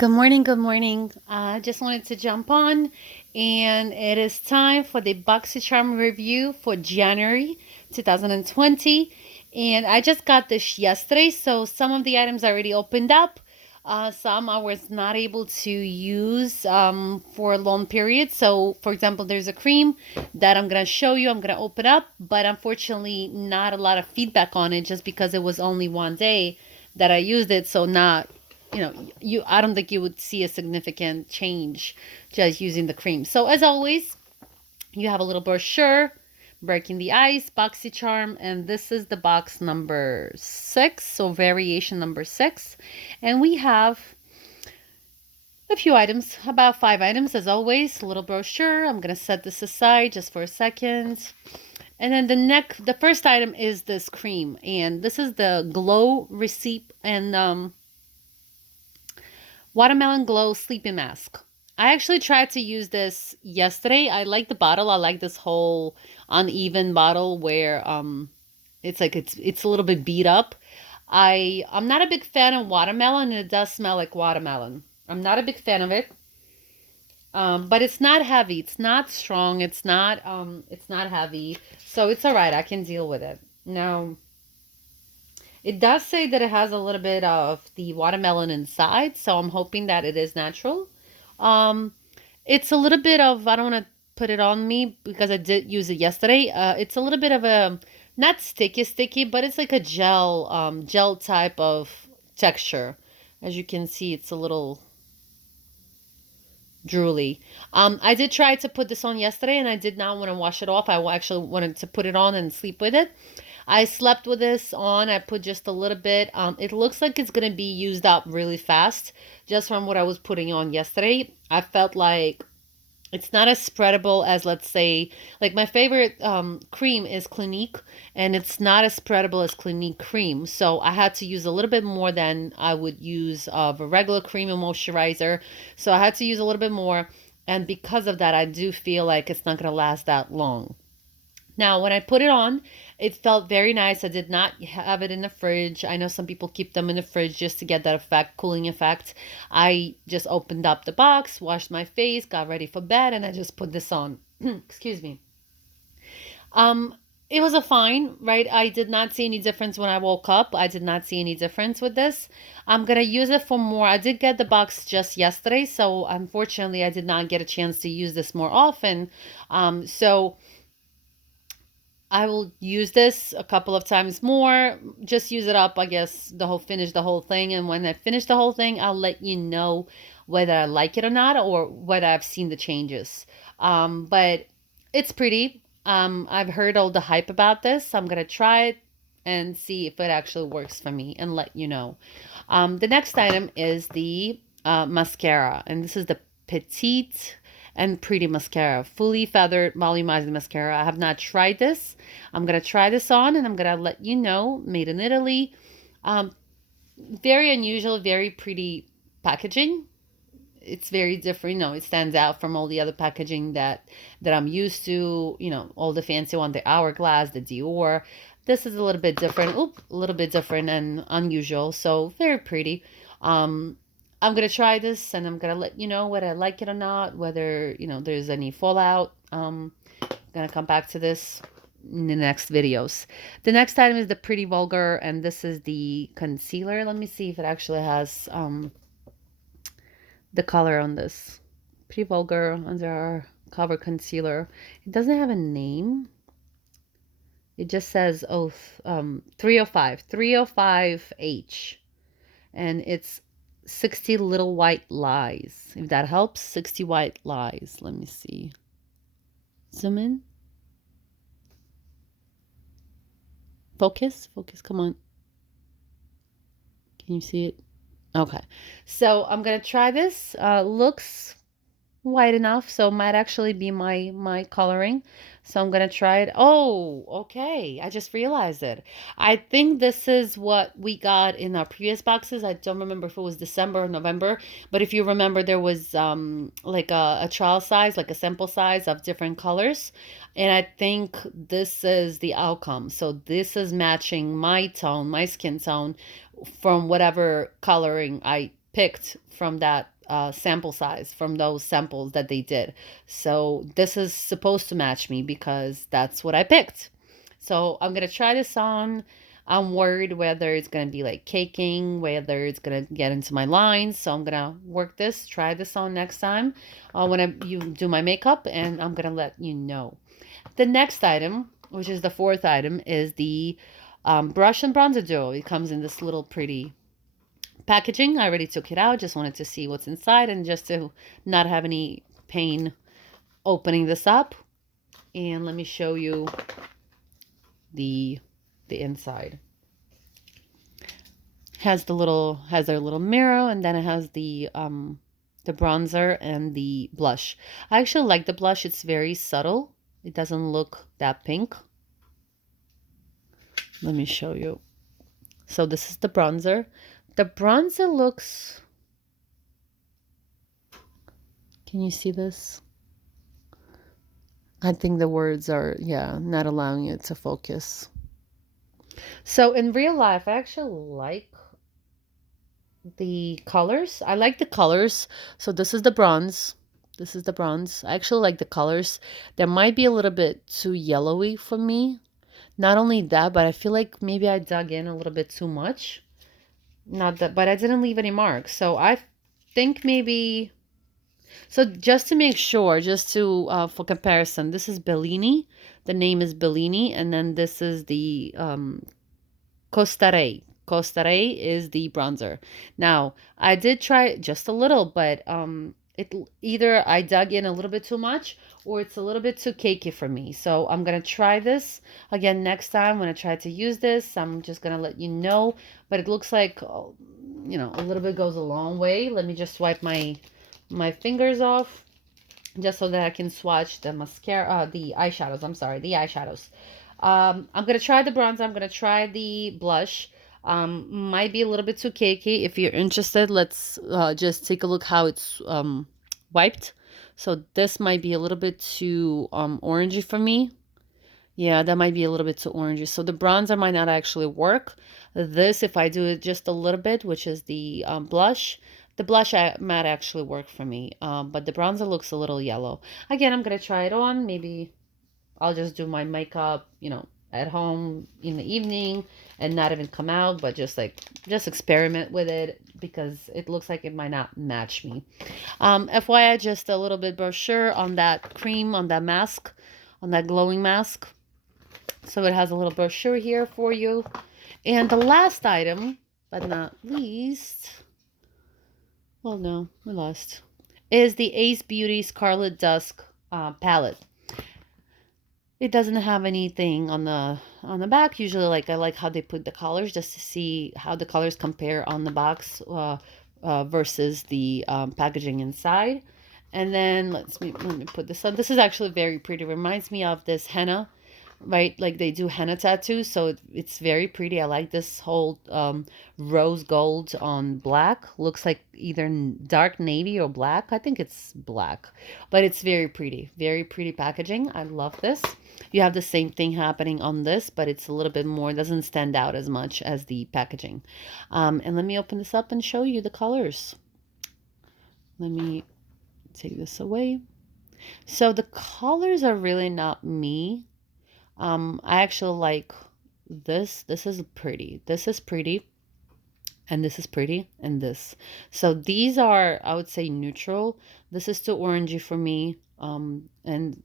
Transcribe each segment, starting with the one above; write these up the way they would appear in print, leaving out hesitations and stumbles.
Good morning, good morning. I just wanted to jump on, and it is time for the BoxyCharm review for January 2020. And I just got this yesterday, so some of the items I already opened up. Some I was not able to use for a long period. So, for example, there's a cream that I'm going to show you, I'm going to open up, but unfortunately, not a lot of feedback on it just because it was only one day that I used it. So, not I don't think you would see a significant change just using the cream. So as always, you have a little brochure, Breaking the Ice, BoxyCharm, and this is the box number 6, so variation number 6. And we have a few items, about 5 items as always, a little brochure. I'm going to set this aside just for a second. And then the first item is this cream, and this is the Glow Receipt and Watermelon Glow Sleeping Mask. I actually tried to use this yesterday. I like the bottle. I like this whole uneven bottle where it's like it's a little bit beat up. I'm not a big fan of watermelon, and it does smell like watermelon. I'm not a big fan of it. But it's not heavy. It's not strong. It's not heavy. So it's all right. I can deal with it. Now, it does say that it has a little bit of the watermelon inside, so I'm hoping that it is natural. Um, it's a little bit of, I don't want to put it on me because I did use it yesterday. It's a little bit of a, not sticky, but it's like a gel type of texture. As you can see, it's a little drooly. I did try to put this on yesterday and I did not want to wash it off. Actually wanted to put it on and sleep with it. I slept with this on. I put just a little bit. It looks like it's going to be used up really fast just from what I was putting on yesterday. I felt like it's not as spreadable as, let's say, like my favorite cream is Clinique, and it's not as spreadable as Clinique cream. So I had to use a little bit more than I would use of a regular cream and moisturizer. So I had to use a little bit more, and because of that, I do feel like it's not going to last that long. Now, when I put it on, it felt very nice. I did not have it in the fridge. I know some people keep them in the fridge just to get that effect, cooling effect. I just opened up the box, washed my face, got ready for bed, and I just put this on. Excuse me. Um, it was a fine, right? I did not see any difference when I woke up. I did not see any difference with this. I'm gonna use it for more. I did get the box just yesterday, so unfortunately, I did not get a chance to use this more often. So I will use this a couple of times more. Just use it up, I guess, finish the whole thing. And when I finish the whole thing, I'll let you know whether I like it or not, or whether I've seen the changes. But it's pretty. I've heard all the hype about this. I'm gonna try it and see if it actually works for me and let you know. The next item is the mascara, and this is the Petite and Pretty mascara, fully feathered volumizing mascara. I have not tried this. I'm gonna try this on, and I'm gonna let you know. Made in Italy. Um, Very unusual, very pretty packaging. It's very different. It stands out from all the other packaging that I'm used to. All the fancy one, the Hourglass, the Dior. This is a little bit different. Oop, a little bit different and unusual. So very pretty. Um, I'm gonna try this, and I'm gonna let you know whether I like it or not. Whether there's any fallout. I'm gonna come back to this in the next videos. The next item is the Pretty Vulgar, and this is the concealer. Let me see if it actually has the color on this. Pretty Vulgar under our cover concealer. It doesn't have a name. It just says 305H, and it's 60 little white lies. If that helps, 60 white lies. Let me see. Zoom in. Focus, come on. Can you see it? Okay. So I'm gonna try this. Looks white enough, so might actually be my coloring. So I'm gonna try it. Oh, okay. I just realized it. I think this is what we got in our previous boxes. I don't remember if it was December or November, but if you remember, there was like a trial size, like a sample size of different colors, and I think this is the outcome. So this is matching my tone, my skin tone, from whatever coloring I picked from that sample size, from those samples that they did. So this is supposed to match me because that's what I picked. So I'm going to try this on. I'm worried whether it's going to be like caking, whether it's going to get into my lines. So I'm going to work this, try this on next time when you do my makeup, and I'm going to let you know. The next item, which is the fourth item, is the brush and bronzer duo. It comes in this little pretty packaging. I already took it out, just wanted to see what's inside and just to not have any pain opening this up. And let me show you the inside. Has their little mirror, and then it has the bronzer and the blush. I actually like the blush. It's very subtle. It doesn't look that pink. Let me show you. So this is the bronzer. The bronzer looks, can you see this? I think the words are, yeah, not allowing it to focus. So in real life, I actually like the colors. I like the colors. So this is the bronze. This is the bronze. I actually like the colors. There might be a little bit too yellowy for me. Not only that, but I feel like maybe I dug in a little bit too much. Not that, but I didn't leave any marks. So I think maybe, so just to make sure, just to, for comparison, this is Bellini. The name is Bellini. And then this is the Costa Rey. Costa Rey is the bronzer. Now, I did try just a little, but it either I dug in a little bit too much or it's a little bit too cakey for me. So I'm going to try this again next time when I try to use this. I'm just going to let you know, but it looks like, you know, a little bit goes a long way. Let me just wipe my fingers off just so that I can swatch the mascara, the eyeshadows. I'm sorry, the eyeshadows. I'm going to try the bronzer. I'm going to try the blush. Might be a little bit too cakey. If you're interested, let's just take a look how it's wiped. So this might be a little bit too orangey for me. Yeah, that might be a little bit too orangey. So the bronzer might not actually work. This, if I do it just a little bit, which is the blush, the blush might actually work for me. But the bronzer looks a little yellow. Again, I'm going to try it on. Maybe I'll just do my makeup, you know, at home in the evening and not even come out, but just experiment with it because it looks like it might not match me. FYI, just a little bit brochure on that cream, on that mask, on that glowing mask. So it has a little brochure here for you. And the last item, but not least, well, no, we lost, is the Ace Beauty Scarlet Dusk palette. It doesn't have anything on the back. Usually, like I like how they put the colors just to see how the colors compare on the box versus the packaging inside. And then let me put this on. This is actually very pretty. Reminds me of this henna, right? Like they do henna tattoos, so it's very pretty. I like this whole rose gold on black. Looks like either dark navy or black. I think it's black, but it's very pretty packaging. I love this. You have the same thing happening on this, but it's a little bit more, doesn't stand out as much as the packaging. And let me open this up and show you the colors. Let me take this away. So the colors are really not me. I actually like this. This is pretty. This is pretty. And this is pretty. And this. So these are, I would say, neutral. This is too orangey for me. And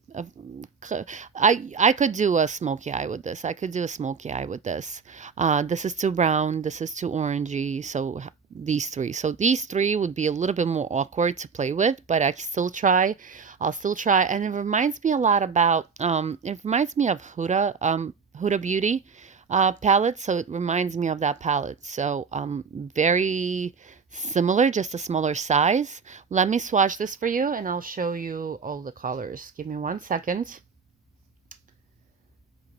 I could do a smoky eye with this. I could do a smoky eye with this. This is too brown. This is too orangey. So these three. So these three would be a little bit more awkward to play with, but I still try. I'll still try. And it reminds me a lot about, it reminds me of Huda Beauty palette. So it reminds me of that palette. So very similar, just a smaller size. Let me swatch this for you and I'll show you all the colors. Give me 1 second.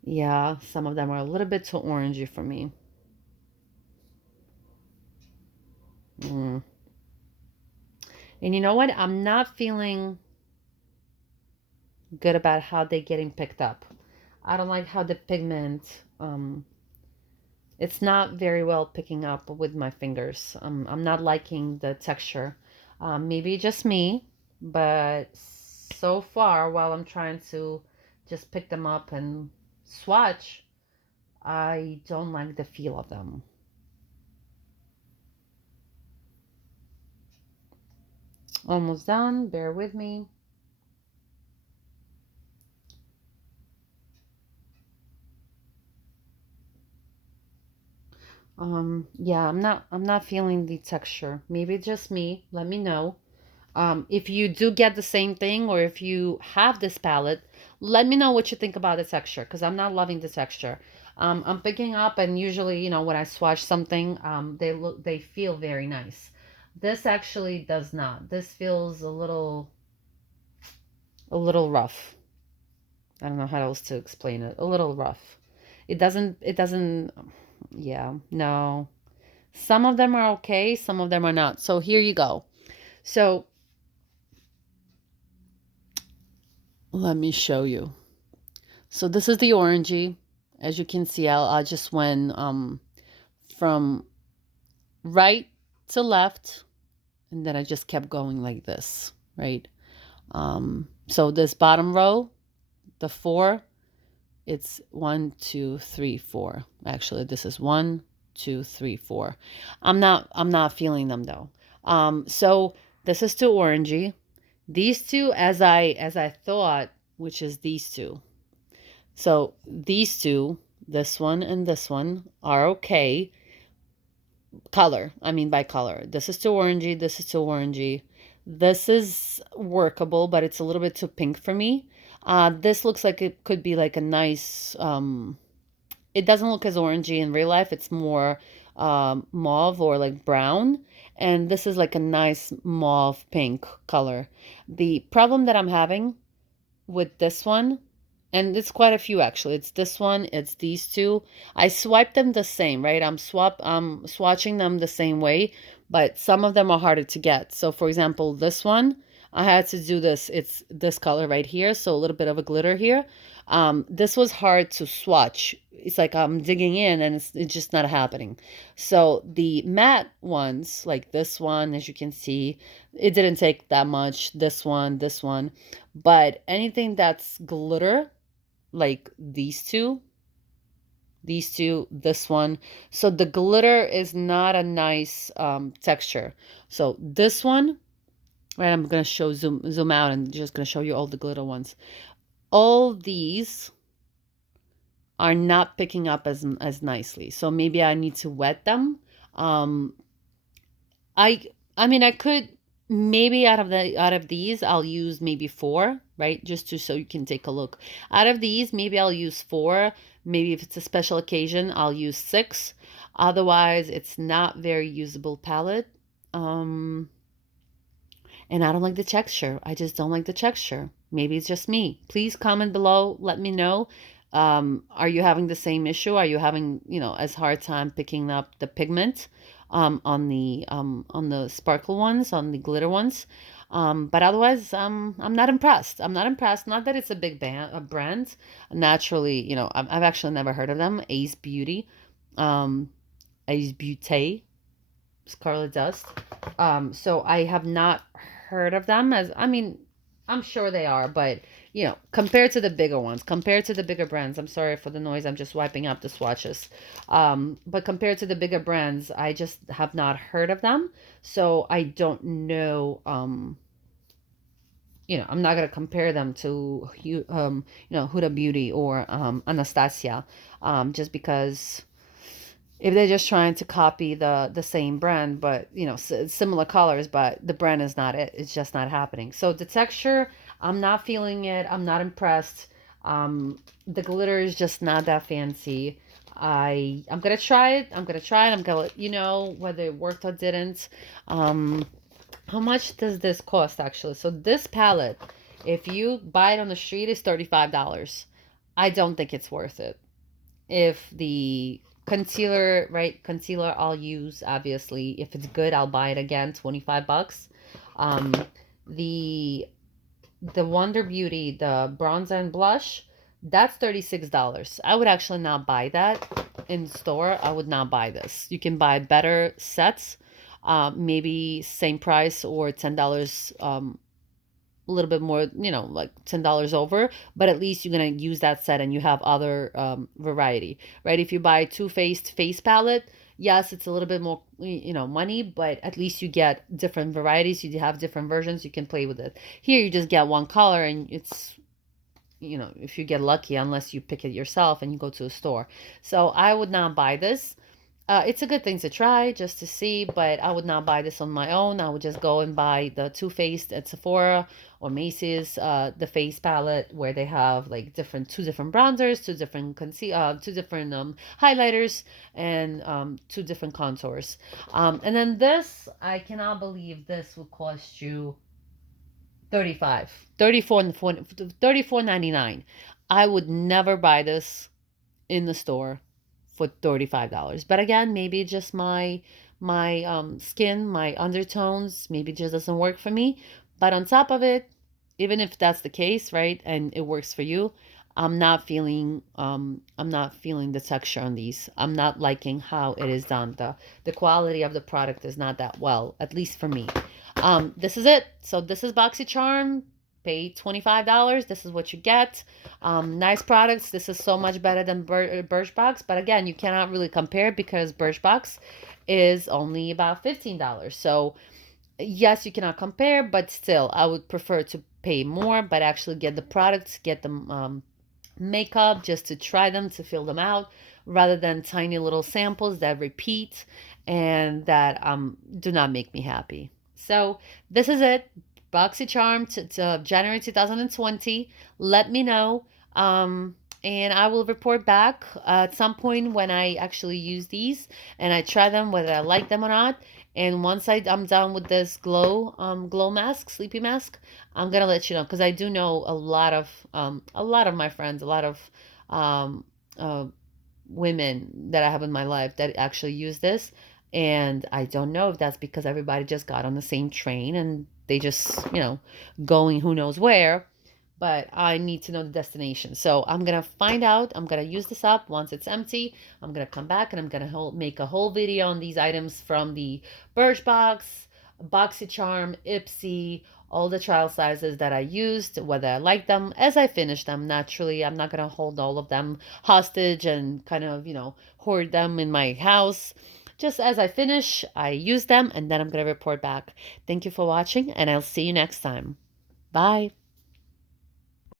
Yeah, some of them are a little bit too orangey for me. And you know what? I'm not feeling good about how they're getting picked up. I don't like how the pigment It's not very well picking up with my fingers. I'm not liking the texture. Maybe just me, but so far, while I'm trying to just pick them up and swatch, I don't like the feel of them. Almost done. Bear with me. Yeah, I'm not feeling the texture. Maybe it's just me. Let me know. If you do get the same thing, or if you have this palette, let me know what you think about the texture, because I'm not loving the texture. I'm picking up, and usually, when I swatch something, they feel very nice. This actually does not. This feels a little rough. I don't know how else to explain it. A little rough. It doesn't, yeah, no. Some of them are okay, some of them are not. So here you go. So let me show you. So this is the orangey. As you can see, I just went from right to left, and then I just kept going like this, right? So this bottom row, the four, it's 1, 2, 3, 4. Actually, this is 1, 2, 3, 4. I'm not feeling them though. So this is too orangey. These two, as I thought, which is these two. So these two, this one and this one, are okay. Color, I mean by color. This is too orangey, this is too orangey. This is workable, but it's a little bit too pink for me. This looks like it could be like a nice, it doesn't look as orangey in real life. It's more mauve or like brown. And this is like a nice mauve pink color. The problem that I'm having with this one, and it's quite a few actually. It's this one, it's these two. I swiped them the same, right? I'm swatching them the same way, but some of them are harder to get. So for example, this one, I had to do this. It's this color right here, so a little bit of a glitter here. This was hard to swatch. It's like I'm digging in and it's just not happening. So the matte ones, like this one, as you can see, it didn't take that much. This one. But anything that's glitter, like these two, this one. So the glitter is not a nice texture. So this one, right, I'm gonna zoom out and just gonna show you all the glitter ones. All these are not picking up as nicely. So maybe I need to wet them. Um, I I mean I could maybe out of these I'll use maybe four, right? Just to so you can take a look. Out of these, maybe I'll use four. Maybe if it's a special occasion, I'll use six. Otherwise, it's not very usable palette. Um, and I don't like the texture. I just don't like the texture. Maybe it's just me. Please comment below. Let me know. Are you having the same issue? Are you having, as hard time picking up the pigment on the sparkle ones, on the glitter ones? But otherwise, I'm not impressed. I'm not impressed. Not that it's a big brand. Naturally, I've actually never heard of them. Ace Beauty, Ace Beauté, Scarlet Dust. So I have not heard of them. As I mean, I'm sure they are, but compared to the bigger ones, compared to the bigger brands, I'm sorry for the noise. I'm just wiping up the swatches. But compared to the bigger brands, I just have not heard of them, so I don't know. I'm not gonna compare them to Huda Beauty or Anastasia, just because if they're just trying to copy the same brand, but similar colors, but the brand is not it. It's just not happening. So the texture, I'm not feeling it. I'm not impressed. The glitter is just not that fancy. I'm gonna try it. I'm gonna let you know whether it worked or didn't. How much does this cost actually? So this palette, if you buy it on the street, is $35. I don't think it's worth it. If the concealer, right? Concealer I'll use, obviously. If it's good, I'll buy it again, $25. Um, the Wonder Beauty, the bronzer and blush, that's $36. I would actually not buy that. in store, I would not buy this. You can buy better sets, maybe same price or $10 a little bit more, like $10 over, but at least you're gonna use that set and you have other variety, right? If you buy Too Faced face palette, yes, it's a little bit more, money, but at least you get different varieties. You have different versions. You can play with it. Here, you just get one color, and it's, if you get lucky, unless you pick it yourself and you go to a store. So I would not buy this. It's a good thing to try just to see, but I would not buy this on my own. I would just go and buy the Too Faced at Sephora or Macy's, the face palette, where they have like two different bronzers, two different highlighters, and two different contours. And then this, I cannot believe this would cost you 35, 34.99. I would never buy this in the store for $35. But again, maybe just my skin, my undertones, maybe it just doesn't work for me. But on top of it, even if that's the case, right, and it works for you, I'm not feeling the texture on these. I'm not liking how it is done. The quality of the product is not that well, at least for me. This is it. So this is BoxyCharm. Pay $25. This is what you get. Nice products. This is so much better than Birchbox. But again, you cannot really compare because Birchbox is only about $15. So yes, you cannot compare, but still, I would prefer to pay more, but actually get the products, get them makeup just to try them, to feel them out, rather than tiny little samples that repeat and that do not make me happy. So this is it. BoxyCharm to January 2020. Let me know. And I will report back at some point when I actually use these and I try them, whether I like them or not. And once I'm done with this glow mask, sleepy mask, I'm gonna let you know, because I do know a lot of my friends, a lot of um, uh, women that I have in my life that actually use this. And I don't know if that's because everybody just got on the same train and they just, going who knows where. But I need to know the destination. So I'm going to find out. I'm going to use this up. Once it's empty, I'm going to come back and I'm going to make a whole video on these items from the Birchbox, BoxyCharm, Ipsy, all the trial sizes that I used, whether I like them as I finish them. Naturally, I'm not going to hold all of them hostage and kind of, hoard them in my house. Just as I finish, I use them and then I'm going to report back. Thank you for watching, and I'll see you next time. Bye.